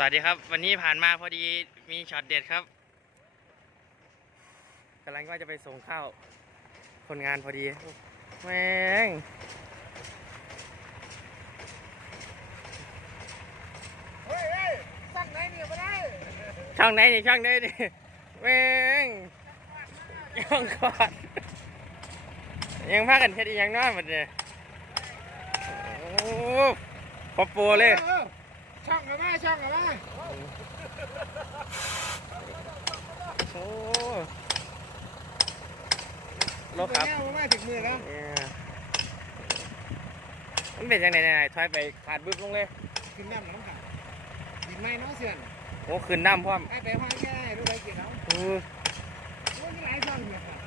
สวัสดีครับ วันนี้ผ่านมาพอดีมีช็อตเด็ดครับกำลังว่าจะไปส่งข้าว คนงานพอดีแม่งเฮ้ยเฮ้ยสั่งไหนเนี่ยมาได้ช่องไหนนี่ช่องไหนนี่แม่งช่องก่อนยังพากันเฮ็ดอีหยังน้อยหมดเลยโอ้ปอปโปเลยออ ช่องกับมาช่องกับมาโอ้รถครับแนวมาถึงมือแล้วเนี่ยมันเป็นยังไงเนี่ยถอยไปขาดบึ้บลงเลย ขึ้นน้ำน้ำขาดินไม้น้องเสื่อนโอ้ขึ้นน้ำพร้อมไอ้ไปห้องแค่รู้ไรเกี่ยวกับ อือ โอ้ยมีหลายช่องเนี่ยครับ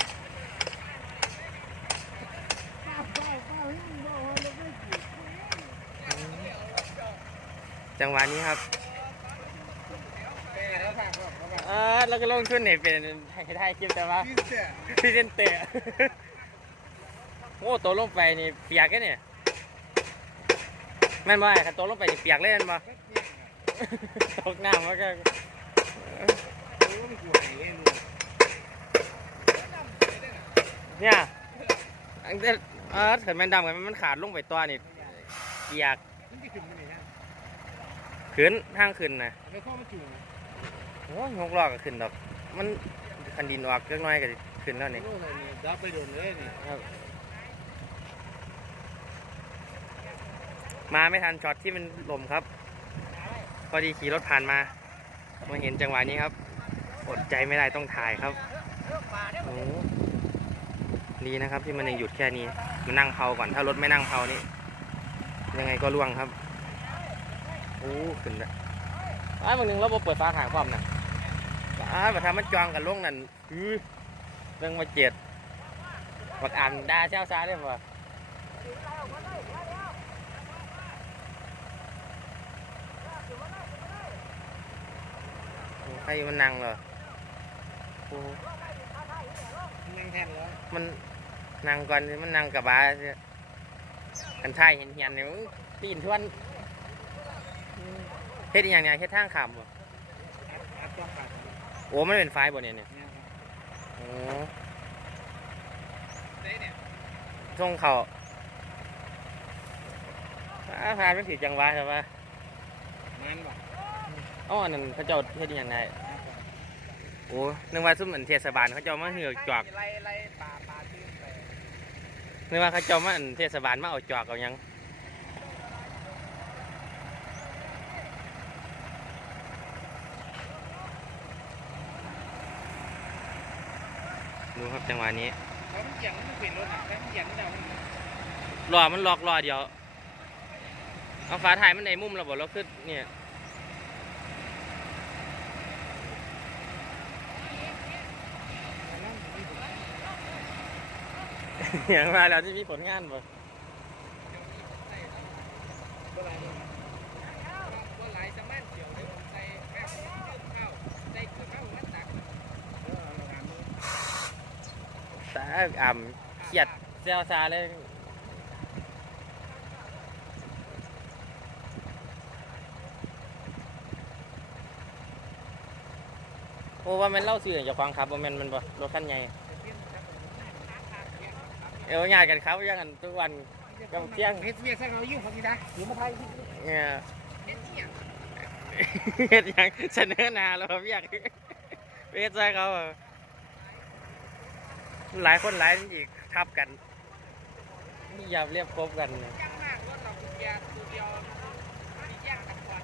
ป้าเป้าเป้ายังบ่เอาลงไม่กี่ จังหวะนี้ครับแม่แล้วฝากบอเขาบออแล้วก็ลงทุนเนี่ยเป็นให้ได้คลิปแต่ว่าพี่เสือพรีเซนเตอร์โอ้ตัวลงไปนี่เปียกแค่เนี่ยแม่นบ่ไอ้คันตัวลงไปนี่เปียกเลยแม่นบ่ตกน้ำแล้วก็โอ้ยมันกลัวไอ้เนี่ยเนี่ยอันเดเออถินแม่นดำกันมันขาดลงไปตัวนี่เปียก มันจะขึ้นมาไหนฮะ ขึ้นทางขึ้นนะไปข้อมาจู่โอ้ยหกล้อก็ขึ้นดอก มันคันดินออกเล็กน้อยก็สิขึ้นแล้วนี่โน่นเลยนี่ดับไปโดนเลยนี่ครับมาไม่ทันช็อตที่มันลมครับพอดีขี่รถผ่านมามาเห็นจังหวะนี้ครับอดใจไม่ได้ต้องถ่ายครับโอ้ดีนะครับที่มันยังหยุดแค่นี้ มันนั่งเผาก่อนถ้ารถไม่นั่งเผานี่ยังไงก็ล่วงครับ โอ้ขึ้นแล้วอ้ายบางหนึงเราบ่เปิดฟ้าขางความนะอ้ายมาทำมันจองกันลงนั่นอื้อเรื่องมาเจ็ดบักอันดาเช้าซาได้ป่ะใครมันนั่งเหรอโอ้ยังแทนแล้วมันนั่งก่อนสิมันนั่งกับบาเสียกันท่ายเห็นเหียนเนี่ยปีนทวน เฮ็ดอหย่างเนี้ยเฮ็ดทางขำบ่อัดต้องปัดโอ้มันเป็นไฟบ่เนี่ยเนี่ยเนี่ยครับโอ้เด้เนี่ยช่งเขาอาพานมันถือจังหวะใช่ปะมันบ่อ๋ออันนั้นเขาเจ้าเฮ็ดอหย่างไรโอ้นึกว่าซุ่มเหมือนเทศบาลเขาเจ้ามาเหือกจอกไล่ไล่ปลาปลาตื้นไปนึกว่าเขาเจ้ามาอันเทศบาลมาเอาจอกเอาหยัง ดูครับจังหวะนี้เขามันเกี่ยงมันเปลี่ยนรถอะแต่มันเกี่ยงมันเดามันรอมันล็อกรอเดียว เอาฝาถ่ายมันในมุมเราบอกเราขึ้นเนี่ยอย่างมาแล้วที่มีผลงานบ่ บ่หลายบ่หลายสมันเกี่ยวเดี๋ยวผมใส่แป๊บเข้าใส่ขึ้นเข้ามันตักเออเอาละกันมือ ตาอ่ำเครียดเซลซาเลยโอ้ว่ามันเล่าสื่อจากฟังครับว่ามันมันบ่รถคันใหญ่เออญาติกันครับยังกันทุกวันกำเที่ยงเฮ็ดเวียกใส่เราอยู่ครับพี่นะอยู่มาไทยที่เนี่ยเฮ็ดเนี่ยเฮ็ดหยังเสนอหน้าแล้วครับอยากเวทใจเขาอะ หลายคนหลายอีกทับกันนี่ย่าเรียบครบกันเนะจังมากรถเราเกียร์ตัวเดียวมีแยกกันก่อน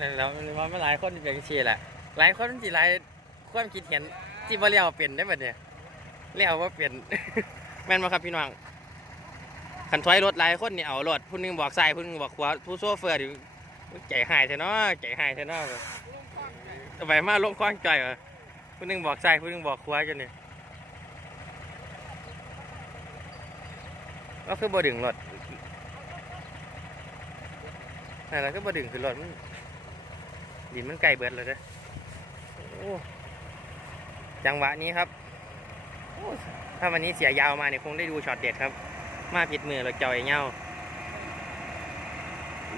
นั่นแล้วมันว่าหลายคนเป็นจังซี่แหละหลายคนมันสิหลายความคิดเห็นที่บ่เลี้ยวเป็นได้บัดเนี่ยเลี้ยวบ่าเป็นแม่นบ่ครับพี่น้องคันถอยรถหลายคนนี่เอารถผู้หนึงบอกซ้ายผู้หนึงบอกขวาผู้โซเฟอร์ดิใจหายแท้เนาะใจหายแท้เนาะ เอาไปมาลงคว้างใจอยวะผู้นึงบอกซ้ายผู้นึงบอกขวาจนนี่ยก็คือบดึงรถนั่นแหละคือบดึงขึ้นรถมันดินมันไกลเบิดเลยเด้อจังหวะนี้ครับถ้าวันนี้เสียยาวมาเนี่ยคงได้ดูช็อตเด็ดครับ มาผิดมือเราเจาไอ้เงา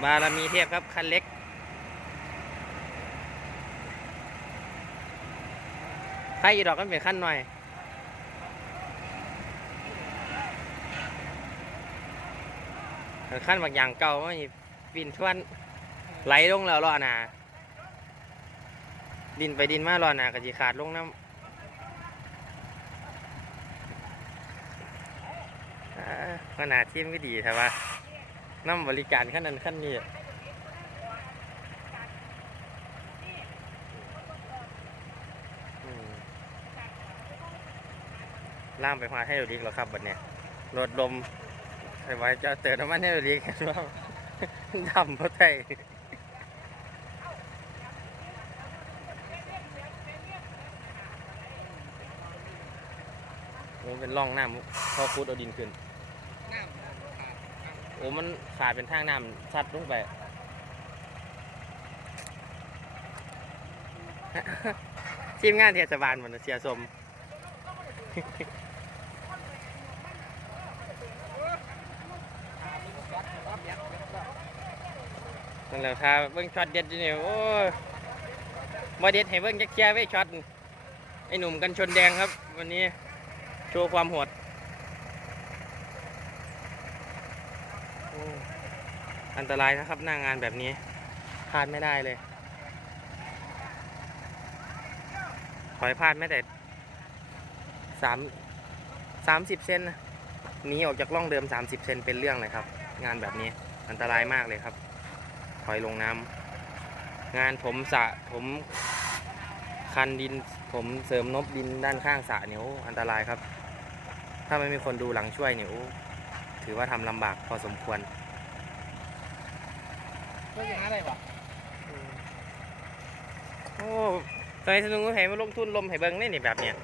บารมีเทพครับคันเล็ก ใครอีดอกก็เป็นขั้นหน่อยขั้นบางอย่างเก่าไม่ปินทวนไหลลงแล้วรอหนาดินไปดินมารอหนากะจีขาดลงน้ำขนาดที่ไม่ดีแต่ว่าน้ำบริการขั้นนั้นขั้นนี้ ล่างไปมาให้ดูดีกแล้วครับบัดเนี้ยรถลมใส่ไว้จะเติมน้ำมันให้ดูดีกันว่าดำเพราะไทยโอ้เป็นร่องน้ำพอคูดเอาดินขึ้นโอ้มันขาดเป็นทางน้ำชัดลงไปทีมงานเทศบาลมันเสียสม ขาดนี่ก็ยัดรอบยัดยัดรอบ นั่นแหละถ้าเบิ้งช็อตเด็ดอยู่นี่โอ้ยมาเด็ดให้เบิ้งจักเชียไว้ช็อตไอ้หนุ่มกันชนแดงครับ วันนี้โชว์ความโหดอันตรายนะครับหน้างานแบบนี้พลาดไม่ได้เลยขอให้พลาดไม่แต่สามสามสิบเซนนะหนีออกจากร่องเดิม30เซนเป็นเรื่องเลยครับ งานแบบนี้อันตรายมากเลยครับ ถอยลงน้ำงานผมสระผมคันดินผมเสริมนบดินด้านข้างสระเนี่ยโอ้อันตรายครับ ถ้าไม่มีคนดูหลังช่วยเนี่ยโอ้ถือว่าทำลำบากพอสมควรก็จะหาอะไรวะโอ้ตอนนี้สนุกก็เห็นมาลงทุนลมให้เบิ้งนี่นี่แบบเนี้ย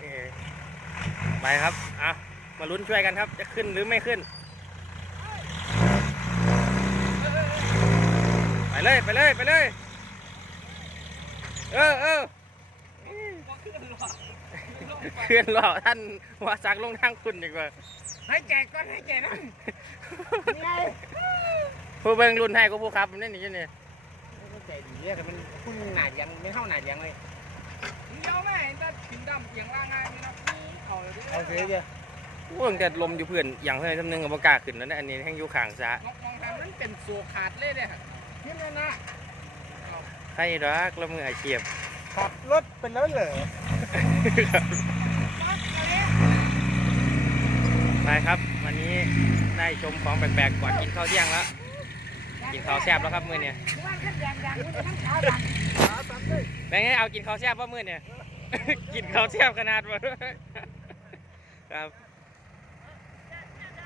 เออไปครับ อะ มาลุ้นช่วยกันครับ จะขึ้นหรือไม่ขึ้น ไป เลย ไปเลย ไปเลย เออเออบ่ขึ้นหรอกเคลื่อนหล่อท่านว่าซักลงทางคุณดีกว่าให้แจกก่อนให้แจกนะนี่ไงผู้เบิ่งรุ่นให้ก็ผู้ครับนี่นี่นี่ใจดีเนี่ยแต่มันพุ่งหนายังไม่เท่าหนายังเลยเดี๋ยวแม่เห็นแต่ถึงดำเอียงล่างง่ายไหมนะเอาเลยเอาเสียเดียวพวกแต่ลมอยู่เพื่อนอย่างเท่าไหร่ทำนึงกับประกล้าขึ้นแล้วนะอันนี้แห้งอยู่ข้างซะมองมองทางนั้นเป็นโซขาดเลยเนี่ย นี่นั่นนะใครรักแล้วมืออาชีพขับรถเป็นแล้วเหรอไปครับ วันนี้ได้ชมของแปลกๆก่อนกินข้าวเที่ยงแล้ว กินข้าวแซ่บแล้วครับมื้อเนี่ยเป็นไงเอากินข้าวแซ่บป่ะมื้อเนี่ย กินข้าวแซ่บขนาดบ่ครับ